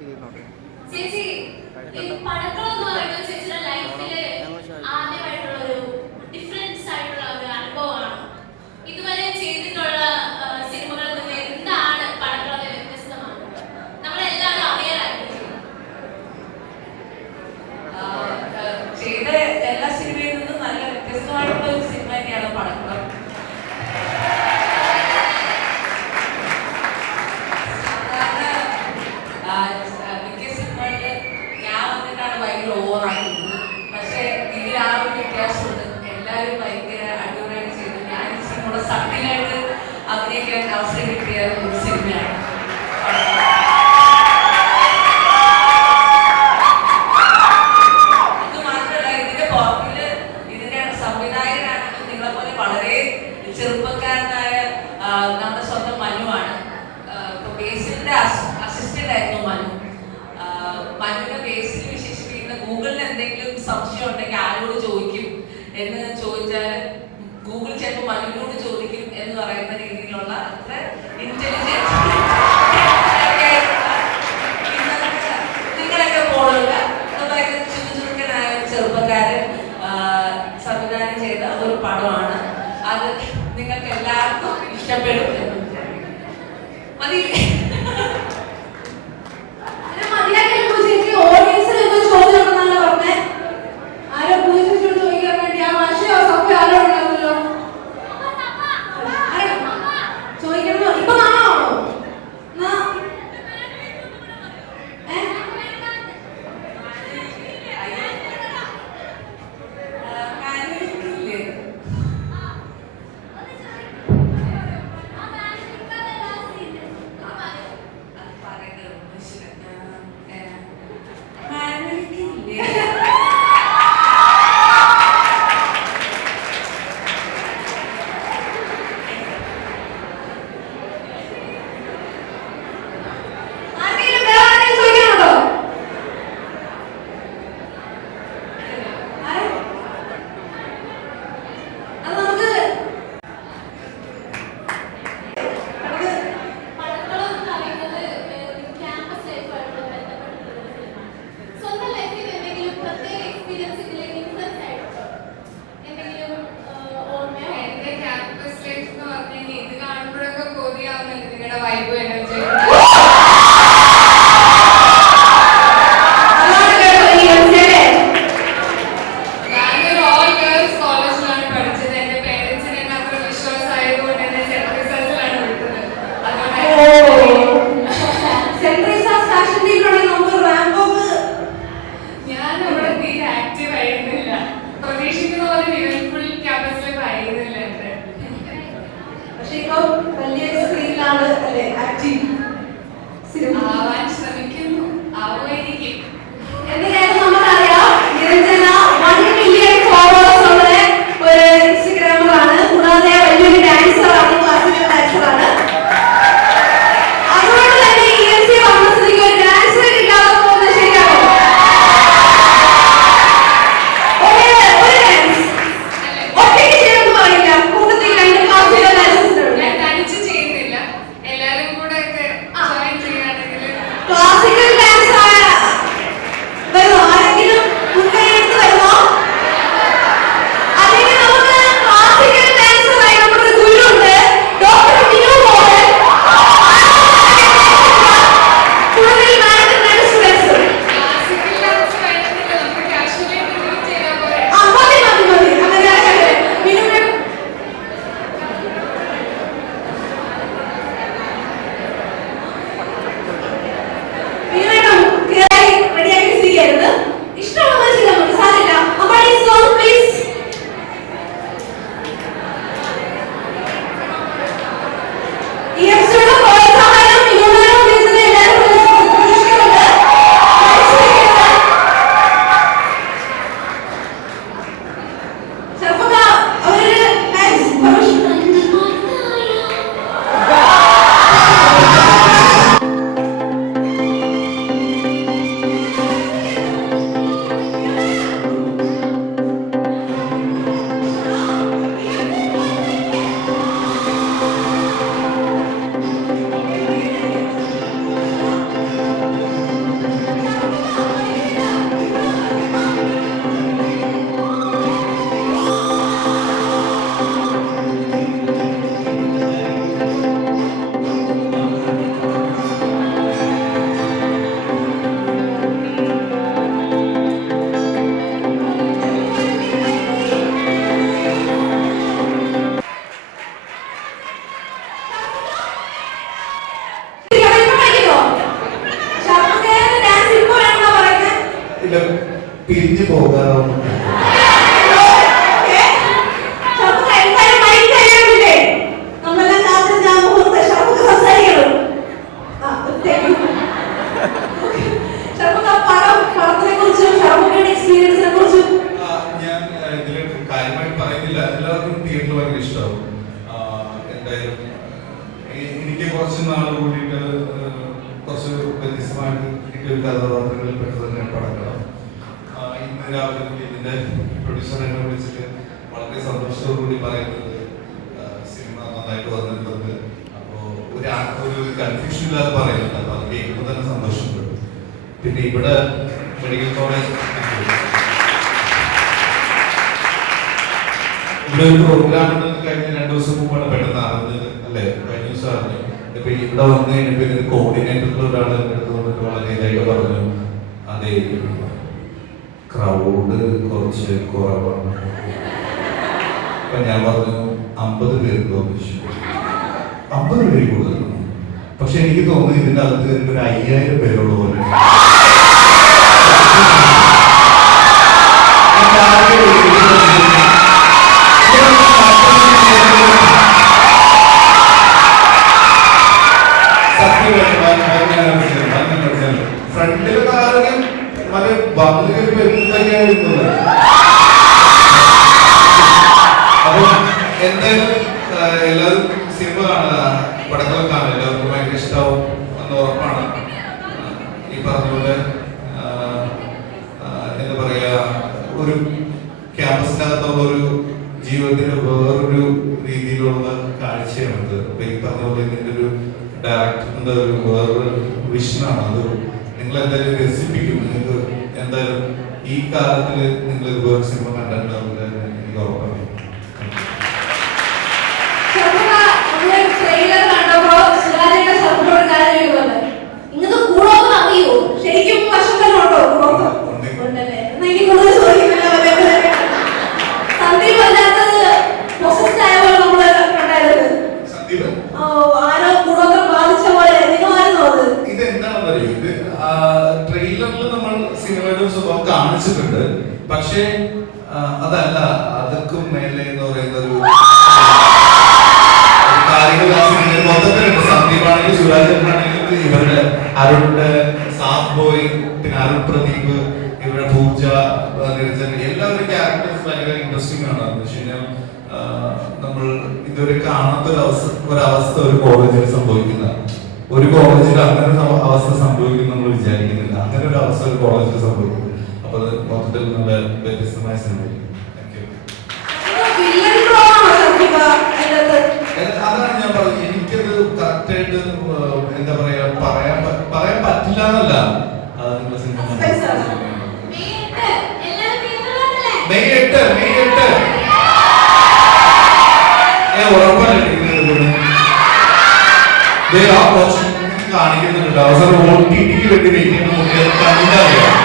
ചേച്ചി ഈ പടക്കം എന്ന് പറയുന്നത് ചേച്ചിയുടെ ലൈഫില് ആദ്യമായിട്ടുള്ള ഒരു ഡിഫറൻസ് ആയിട്ടുള്ള ഒരു അനുഭവമാണ്. ഇതുവരെ ചെയ്തിട്ടുള്ള സിനിമകളിൽ നിന്ന് എന്താണ് പടക്കളത്തെ വ്യത്യസ്തമാണ്? നമ്മളെല്ലാവരും അവെയറായിരിക്കും. ചെയ്ത എല്ലാ സിനിമയിൽ നിന്നും നല്ല വ്യത്യസ്തമായിട്ടുള്ള ഒരു സിനിമ തന്നെയാണ് പടക്കളം. പക്ഷെ ഇതിൽ ആ ഒരു വ്യത്യാസമുണ്ട്. എല്ലാവരും ഭയങ്കര അടിപൊളിയായിട്ട് ചെയ്തു. ഞാൻ ഈ സിനിമയുടെ സട്ടിലായിട്ട് അഭിനയിക്കാൻ അവസരം കിട്ടിയ ഒരു സിനിമയാണ്. അത് മാത്രമല്ല, ഇതിന്റെ പുറകില് ഇതിന്റെ സംവിധായകനാണെങ്കിൽ നിങ്ങളെ പോലെ വളരെ ചെറുപ്പക്കാരനായ നമ്മുടെ സ്വന്തം മനുവാണ്. ഇപ്പൊ ബേസിലിന്റെ അസിസ്റ്റന്റ് ആയിരുന്നു മനു. മനുവിനെ ബേസിൽ വിശേഷിപ്പിക്കുന്ന ഗൂഗിളിന് എന്തെങ്കിലും സംശയം ഉണ്ടെങ്കിൽ ആരോട് ചോദിക്കും എന്ന് ചോദിച്ചാൽ ഗൂഗിൾ ചിലപ്പോൾ മനുവിനോട് ചോദിക്കും എന്ന് പറയുന്ന രീതിയിലുള്ള അത്ര ഇന്റലിജന്റ് നിങ്ങളൊക്കെ പോലുള്ള ചുരുക്കനായ ചെറുപ്പക്കാരൻ സംവിധാനം ചെയ്ത ഒരു പടമാണ്. അത് നിങ്ങൾക്ക് എല്ലാവർക്കും ഇഷ്ടപ്പെടും എന്ന് മതി. പിരിഞ്ഞു പോകാറാവുന്നു. ഞാൻ ഇതിൽ കാര്യമായി പറയുന്നില്ല, എല്ലാവർക്കും തിയേറ്റർ ഭയങ്കര ഇഷ്ടമാവും. എന്തായാലും എനിക്ക് കുറച്ച് നാൾ കൂടിയിട്ട് കുറച്ച് വ്യത്യസ്തമായിട്ട് കിട്ടിയ ഒരു കഥാപാത്രങ്ങളിൽ പെട്ടത് തന്നെ പടക്കണം. ഇന്ന് രാവിലെ ഇതിന്റെ പ്രൊഡ്യൂസർ എന്നെ വിളിച്ചിട്ട് വളരെ സന്തോഷത്തോടു കൂടി പറയുന്നത് സിനിമ നന്നായിട്ട് വന്നിട്ടുണ്ട്. അപ്പോൾ ഒരു കൺഫ്യൂഷൻ ഇല്ലാതെ പറയുന്നുണ്ട്. അപ്പൊ അത് കേൾക്കുമ്പോൾ തന്നെ സന്തോഷമുണ്ട്. പിന്നെ ഇവിടെ മെഡിക്കൽ കോളേജ് ഇവിടെ ഒരു പ്രോഗ്രാം ഉണ്ടെന്ന് കഴിഞ്ഞ 2 ദിവസം മുമ്പാണ് പെട്ടെന്ന് അറിഞ്ഞത്, അല്ലെ? കഴിഞ്ഞ ദിവസം അറിഞ്ഞു. ഇപ്പൊ ഇവിടെ വന്നു കഴിഞ്ഞപ്പോ ഇതിന് കോർഡിനേറ്ററിൽ ഒരാൾ എന്റെ അടുത്ത് വന്നിട്ട് വളരെ ഇതായിട്ട് പറഞ്ഞു, അതെ ക്രൗഡ് കുറച്ച് കുറവാണ്. അപ്പൊ ഞാൻ പറഞ്ഞു 50 പേര് തോന്നിച്ചു. 50 പേര് കൂടുതലാണ്. പക്ഷെ എനിക്ക് തോന്നുന്നു ഇതിന്റെ അകത്ത് ഒരു 5000 പേരുള്ള പോലെ. ഫ്രണ്ടിലൊക്കെ ആരോഗ്യം മറ്റേ വന്നു കഴിയുമ്പോ എന്തൊക്കെയാണ് ഇരുന്നത്. അപ്പൊ എന്തായാലും എല്ലാവരും സിനിമ കാണുക, പടങ്ങളൊക്കെ കാണുക, എല്ലാവർക്കും ഭയങ്കര ഇഷ്ടമാവും എന്ന് ഉറപ്പാണ്. ഈ പറഞ്ഞുകൊണ്ട് എന്താ പറയാ, ഒരു ക്യാമ്പസിനകത്തുള്ള ഒരു ജീവിതത്തിന്റെ വേറൊരു രീതിയിലുള്ള കാഴ്ചയാണിത്. അപ്പൊ ഈ പറഞ്ഞ ഇതിന്റെ ഒരു ഡയറക്ടറിന്റെ ഒരു വേറൊരു വിഷനാണ് അത്. നിങ്ങൾ എന്തായാലും രസിപ്പിക്കും. നിങ്ങൾക്ക് എന്തായാലും ഈ കാലത്തിൽ നിങ്ങൾ ഇതുപോലെ സിനിമ കണ്ടിട്ടുണ്ടാവില്ല എനിക്ക് ഉറപ്പാണ്. ട്രെയിലറിൽ നമ്മൾ സിനിമയുടെ സ്വഭാവം കാണിച്ചിട്ടുണ്ട്. പക്ഷേ അതല്ല, അതൊക്കെ മേലെ എന്ന് പറയുന്ന ഒരു കാര്യങ്ങൾ മൊത്തത്തിലുണ്ട്. സന്ദീപാണെങ്കിൽ സുരാജനാണെങ്കിൽ ഇവരുടെ അരുണിന്റെ സാഫ് ബോയ്, പിന്നെ അരുൺ പ്രദീപ്, ഇവരുടെ പൂജ, എല്ലാവരുടെ ക്യാരക്ടേഴ്സ് ഭയങ്കര ഇൻട്രസ്റ്റിംഗ് ആണ്. എന്ന് വെച്ച് കഴിഞ്ഞാൽ നമ്മൾ ഇതുവരെ കാണാത്ത ഒരവസ്ഥ ഒരു കോളേജിൽ സംഭവിക്കുന്ന, ഒരു കോളേജിൽ അങ്ങനെ ഒരു അവസ്ഥ സംഭവിക്കും നമ്മൾ വിചാരിക്കുന്നില്ല. അങ്ങനെ ഒരു അവസ്ഥ ഒരു കോളേജിൽ സംഭവിക്കും. അപ്പൊ അത് മൊത്തത്തിൽ നല്ല വ്യത്യസ്തമായ സിനിമ. അതാണ് ഞാൻ പറഞ്ഞത്. എനിക്കത് കറക്റ്റായിട്ട് എന്താ പറയാ പറയാൻ പറ്റില്ല എന്നല്ല. നിങ്ങളുടെ സിനിമ മെയ് 8 കാണിക്കുന്നുണ്ട്. അവസരം OTT-ക്ക് വേണ്ടി വെയിറ്റ് ചെയ്യുന്ന കണ്ടറിയാം.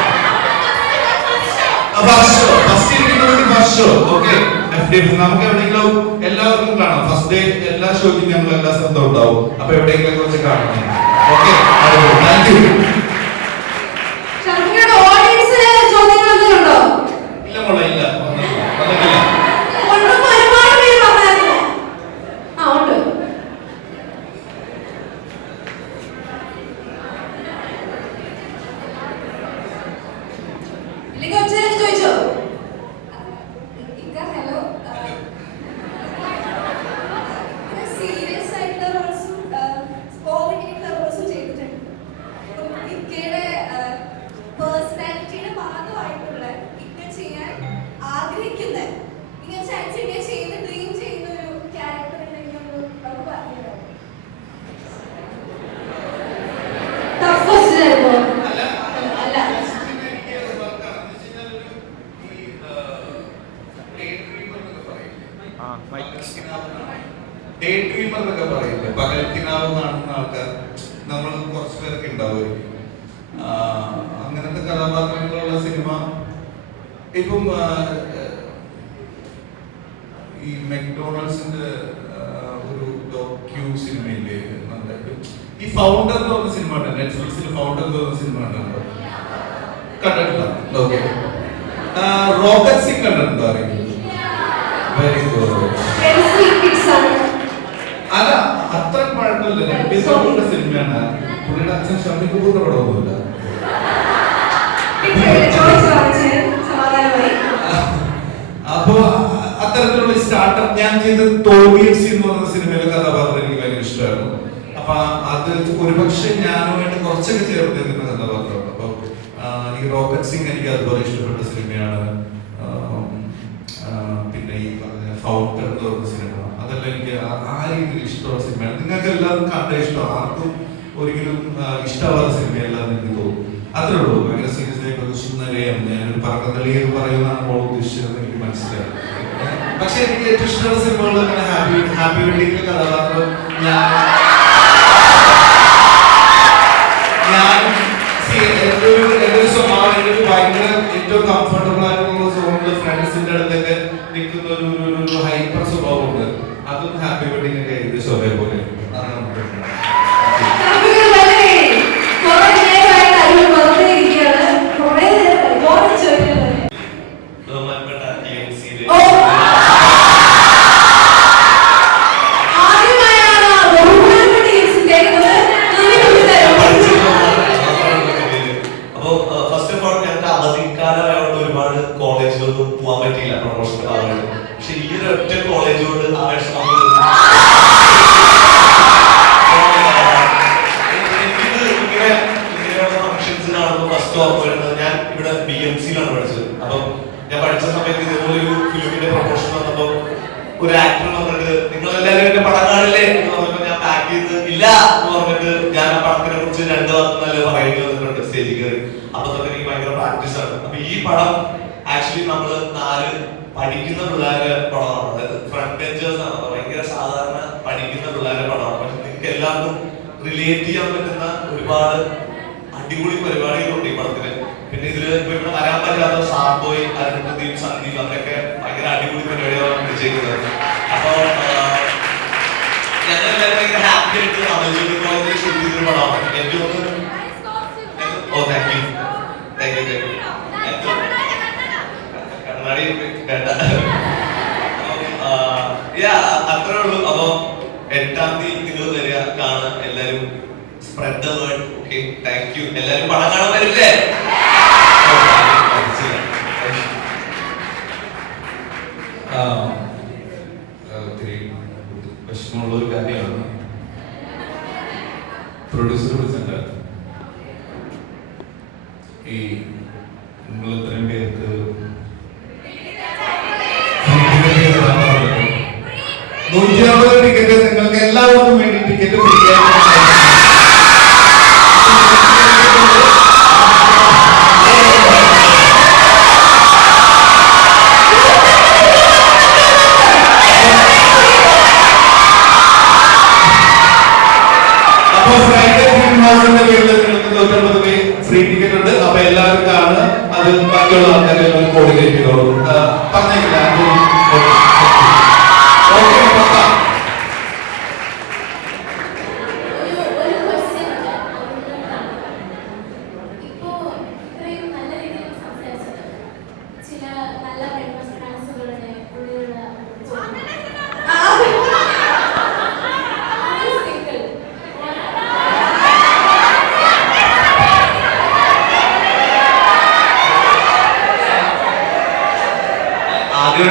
നമുക്ക് എവിടെയെങ്കിലും എല്ലാവർക്കും കാണാം. ഫസ്റ്റ് ഡേ എല്ലാ ഷോയ്ക്കും ഞങ്ങൾ എല്ലാ സ്ഥലത്തും ഉണ്ടാവും. അപ്പൊ എവിടെയെങ്കിലും കുറച്ച് കാണണം. Okay, thank you. ഇല്ല മോളെ, ഇല്ല വന്നിട്ടില്ല. ഡേ ഡ്രീമർ എന്നൊക്കെ പറയില്ലേ, പകൽക്കിനാവ് കാണുന്ന ആൾക്കാർ നമ്മൾ കുറച്ച് പേരൊക്കെ ഉണ്ടാവുമായിരിക്കും. അങ്ങനത്തെ കഥാപാത്രങ്ങളുള്ള സിനിമ ഇപ്പം ഈ മെക്ഡോണൾഡ്സിന്റെ ഒരു ഡോക്യു സിനിമയില്ലേ, ഈ ഫൗണ്ടർ എന്ന് പറഞ്ഞ സിനിമ ഉണ്ട് നെറ്റ്ഫ്ലിക്സിൽ. ഫൗണ്ടർ എന്ന് പറഞ്ഞ സിനിമ ഉണ്ടല്ലോ, കണ്ടിട്ടില്ല? ഓക്കെ, റോക്കറ്റ് സിംഗ് കണ്ടിട്ടുണ്ടോ ആരെങ്കിലും? Very good. അല്ല അത്ര പഴക്കമില്ല. രൺബീർ സിനിമയാണ്. പുള്ളിയുടെ അച്ഛൻ ഷമി കപൂറിന്റെ പടമൊന്നുമില്ല. അപ്പൊ അത്തരത്തിലുള്ള സ്റ്റാർട്ടപ്പ് ഞാൻ ചെയ്തത് തോബിയൻസി എന്ന് പറഞ്ഞ സിനിമയിലെ കഥാപാത്രം എനിക്ക് ഭയങ്കര ഇഷ്ടമായിരുന്നു. അപ്പൊ അത് ഒരുപക്ഷെ ഞാനുമായിട്ട് കുറച്ചൊക്കെ ചേർത്ത് നിൽക്കുന്ന കഥാപാത്രമാണ്. അപ്പൊ ഈ റോക്കറ്റ് സിംഗ് എനിക്ക് അതുപോലെ ഇഷ്ടപ്പെട്ട സിനിമയാണ്. പിന്നെ ഈ പറഞ്ഞ ഫൗണ്ടർ എന്ന് പറഞ്ഞ സിനിമ, അതെല്ലാം എനിക്ക് ആ രീതിയിൽ ഇഷ്ടമുള്ള സിനിമയാണ്. നിങ്ങൾക്ക് എല്ലാവർക്കും കണ്ട ഇഷ്ടമാണ്, ആർക്കും ഒരിക്കലും ഇഷ്ടമാവാത്ത സിനിമയല്ലാന്ന് എനിക്ക് തോന്നുന്നു. അത്രേ ഉള്ളൂ. ഭയങ്കര സീരിയസ് ആയി പ്രദർശിക്കുന്നവരെയും ഞാനൊരു പറക്കത്തള്ളിയൊക്കെ പറയുന്നതാണ് മോൾ ഉദ്ദേശിച്ചതെന്ന് എനിക്ക് മനസ്സിലായി. പക്ഷെ എനിക്ക് ഏറ്റവും ഇഷ്ടമുള്ള സിനിമകൾ അങ്ങനെ ഹാപ്പി വെഡിങ്ങിലെ കഥാപാത്രം ഞാൻ എന്റെ ഒരു സ്വഭാവം എനിക്ക് ഭയങ്കര ഏറ്റവും കംഫർട്ടബിൾ ആയിട്ടുള്ള സോണില് ഫ്രണ്ട്സിന്റെ അടുത്തൊക്കെ നിൽക്കുന്ന ഒരു ഹൈപ്പർ സ്വഭാവമുണ്ട്. അതും ഹാപ്പി വെഡിങ്ങിന്റെ ഏകദേശം ഒരേപോലെ. പോവാൻ പറ്റിയില്ല പ്രൊമോഷന്റെ ഭാഗമായിട്ട്. പക്ഷെ ഈ ഒരു ഒറ്റ കോളേജോട് ഇങ്ങനെയുള്ള ഫംഗ്ഷൻസ് കാണുമ്പോൾ ഫസ്റ്റ് ഓർമ്മ വരുന്നത്, ഞാൻ ഇവിടെ BMC-യിലാണ് പഠിച്ചത്. അപ്പം ഞാൻ പഠിച്ച സമയത്ത് ഇതുപോലെ ഒരു ഫിലിമിന്റെ പ്രൊമോഷൻ വന്നപ്പോൾ ഒരു ആക്ടർ വന്നിട്ട് നിങ്ങളെല്ലാവരും എന്റെ പടം കാണില്ലേ എന്ന് പറഞ്ഞപ്പോൾ ഞാൻ പാക്ക് ചെയ്ത് ഇല്ല എന്ന് പറഞ്ഞിട്ട് ഞാൻ ആ പടത്തിനെ കുറിച്ച് 2 വാക്ക് നല്ല പറയേണ്ടി വന്നിട്ടുണ്ട് സ്റ്റേജിൽ കയറി. അപ്പൊ തന്നെ എനിക്ക് ഭയങ്കര പ്രാക്ടീസ് ആണ്. അപ്പൊ ഈ പടം ആക്ച്വലി നമ്മള് 4 പഠിക്കുന്ന പിള്ളേരുടെ പടമാണ്. അതായത് ഫ്രണ്ട് ബെഞ്ചേഴ്സ് ആണ്. ഭയങ്കര സാധാരണ പഠിക്കുന്ന പിള്ളേരുടെ പടമാണ്. പക്ഷെ നിങ്ങൾക്ക് എല്ലാവർക്കും റിലേറ്റ് ചെയ്യാൻ പറ്റുന്ന ഒരുപാട് അടിപൊളി പരിപാടികളുണ്ട് ഈ പടത്തിന്. പിന്നെ ഇതില് ഇപ്പൊ ഇവിടെ വരാൻ പറ്റാത്ത സാബോയ്, അരുൺപ്രദീപ്, സന്ദീപ് അവരൊക്കെ ഭയങ്കര അടിപൊളി പരിപാടികളാണ് ചെയ്യുന്നത്. അപ്പൊ ഞങ്ങൾ എല്ലാവരും ഭയങ്കര ഹാപ്പി ആയിട്ട് അമൽജ്യോതി കോളേജിൽ ഷൂട്ട് ചെയ്തൊരു പടമാണ്. എനിക്ക് തോന്നുന്നു ഓ താങ്ക് യു അത്രേ ഉള്ളൂ. അപ്പൊ 8-ാം തീയതി നിങ്ങൾ വരിക, കാണാൻ എല്ലാരും. Spread the word. Okay, thank you. എല്ലാരും പടം കാണാൻ വരില്ലേ? ഒത്തിരി വിഷമമുള്ള ഒരു കാര്യമാണ്. പ്രൊഡ്യൂസർ വിളിച്ചിട്ട് ഈ നിങ്ങൾ ഇത്രയും പേർക്ക് 150 ടിക്കറ്റ് നിങ്ങൾക്ക് എല്ലാവർക്കും വേണ്ടി ടിക്കറ്റ് ഫ്രീ ഫ്രീ ടിക്കറ്റ് ഉണ്ട്. അപ്പൊ എല്ലാവരും കാണുക. അത് ബാക്കിയുള്ള ആൾക്കാരെ കോർഡിനേറ്റ് ചെയ്തോളൂ. പറഞ്ഞേക്കില്ല. ആദ്യം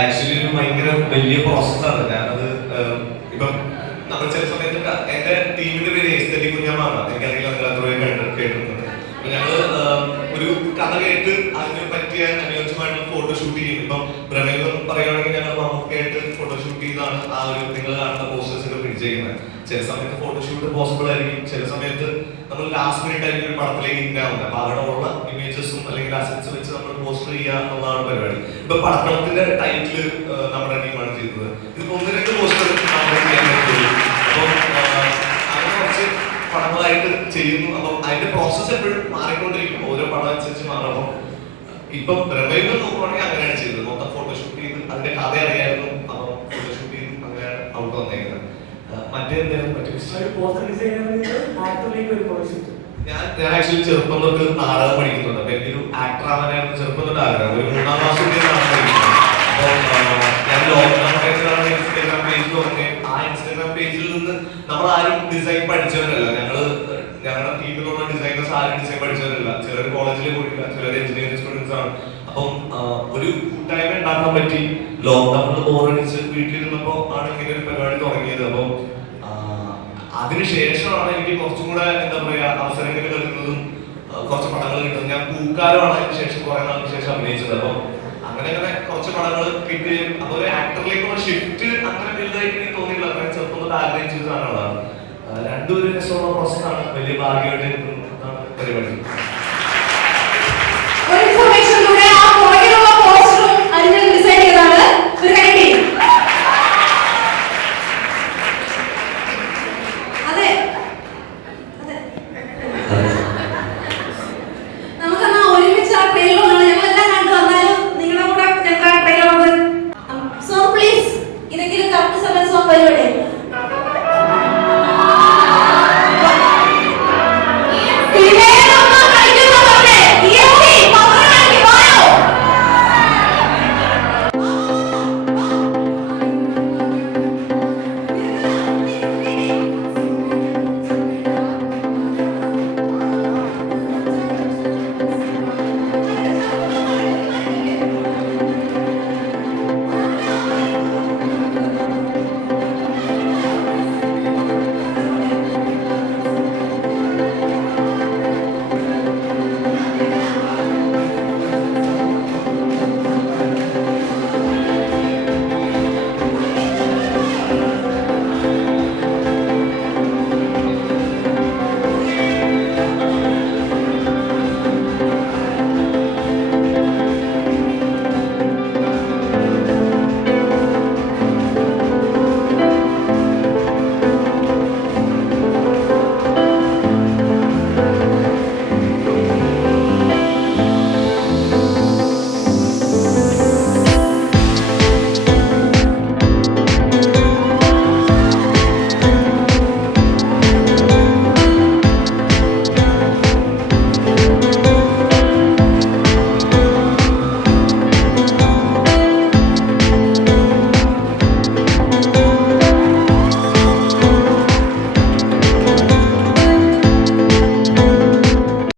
ആക്ച്വലി ഒരു ഭയങ്കര വലിയ പ്രോസസ്സാണ്. ഞാനത് ഇപ്പം നമ്മൾ ചില സമയത്ത് എന്റെ ടീമിന്റെ പേര് എസ്തറ്റി കുഞ്ഞാമാണ്. എനിക്കറിയില്ല നിങ്ങൾ അത്ര കേട്ടിട്ടുണ്ട്. അപ്പൊ ഞങ്ങള് ഒരു കഥ കേട്ട് അതിന് പറ്റിയ അനുയോജ്യമായിട്ടുള്ള ഫോട്ടോഷൂട്ട് ചെയ്യും. ഇപ്പം പ്രമേയം പറയുകയാണെങ്കിൽ ഞങ്ങൾ നമുക്കായിട്ട് ഫോട്ടോഷൂട്ട് ചെയ്താണ് ആ ഒരു നിങ്ങൾ കാണുന്ന പോസ്റ്റേഴ്സ് ഒക്കെ പിടിച്ചേക്കുന്നത്. ചില സമയത്ത് ഫോട്ടോഷൂട്ട് പോസിബിൾ ആയിരിക്കും, ചില സമയത്ത് നമ്മൾ ലാസ്റ്റ് മിനിറ്റ് ആയിരിക്കും ഒരു പടത്തിലേക്ക് ഇന്നാവുന്നത്. അപ്പൊ അവിടെ ഉള്ള ഇമേജസും അല്ലെങ്കിൽ അസറ്റ്സ് വെച്ച് നമ്മൾ പോസ്റ്റർ ചെയ്യുക എന്നുള്ളതാണ് പരിപാടി. ഇപ്പൊ പടത്തിന്റെ ടൈറ്റിൽ നമ്മുടെ ടീമാണ് ചെയ്തത്. ഇതിപ്പോ 1-2 പോസ്റ്റർ നമ്മൾ ചെയ്യാൻ പറ്റുള്ളൂ. അപ്പം അങ്ങനെ കുറച്ച് പടങ്ങളായിട്ട് ചെയ്യുന്നു. അപ്പം അതിന്റെ പ്രോസസ്സ് എപ്പോഴും മാറിക്കൊണ്ടിരിക്കും, ഓരോ പടം അനുസരിച്ച് മാറും. അപ്പം ഇപ്പം പ്രമേയം നോക്കുവാണെങ്കിൽ അങ്ങനെയാണ് ചെയ്തത്. മൊത്തം ഫോട്ടോഷൂട്ട് ചെയ്ത് അതിന്റെ കഥ അറിയായിരുന്നു. അപ്പം ഫോട്ടോഷൂട്ട് ചെയ്ത് അങ്ങനെയാണ് ഔട്ട് വന്നേക്കുന്നത്. ഞാൻ ആക്ച്വലി ചെറുപ്പം തൊട്ട് നാടകം പഠിക്കുന്നുണ്ട്. അപ്പൊ എനിക്കൊരു ആക്ടർ ആവാനായിരുന്നു ചെറുപ്പം തൊട്ട് ആഗ്രഹം. ഒരു 3-ാം ക്ലാസ് നാടകം പഠിക്കുന്നത്. അപ്പോൾ ഞാൻ ലോക്ക്ഡൌൺ ഇൻസ്റ്റാഗ്രാം പേജ് തുടങ്ങി. ആ ഇൻസ്റ്റാഗ്രാം പേജിൽ നിന്ന് നമ്മൾ ആരും ഡിസൈൻ പഠിച്ചവരല്ല. ഞങ്ങളുടെ ടീമിലുള്ള ഡിസൈനേഴ്സ് ആരും ഡിസൈൻ പഠിച്ചവരല്ല. ചിലർ കോളേജിൽ പോയിട്ടില്ല, ചിലർ എഞ്ചിനീയറിംഗ് സ്റ്റുഡൻസ് ആണ്. അപ്പം ഒരു കൂട്ടായ്മ ഉണ്ടാക്കാൻ പറ്റി. ലോക്ക്ഡൌണിൽ ബോറടിച്ച് വീട്ടിലിരുന്നപ്പോ ആണ് ഇങ്ങനെ ഒരു പരിപാടി തുടങ്ങിയത്. അപ്പം അതിനുശേഷമാണ് എനിക്ക് കുറച്ചും കൂടെ എന്താ പറയാ അവസരങ്ങൾ കിട്ടുന്നതും കുറച്ച് പടങ്ങൾ കിട്ടുന്നത്. ഞാൻ പൂക്കാലമാണ് അതിന് ശേഷം കുറെ നാൾക്ക് ശേഷം അഭിനയിച്ചത്. അപ്പം അങ്ങനെ കുറച്ച് പടങ്ങൾ കിട്ടുകയും അതൊരു ആക്ടറിലേക്കുള്ള ഷിഫ്റ്റ് അങ്ങനെ വലുതായിട്ട് എനിക്ക് തോന്നിയില്ല. അങ്ങനെ ചെറുപ്പം തൊട്ട് ആഗ്രഹിച്ചതാണ്. രണ്ടുപേരും രസമുള്ള പ്രോസസ്സാണ്. വലിയ ഭാഗ്യമായിട്ട് പരിപാടി.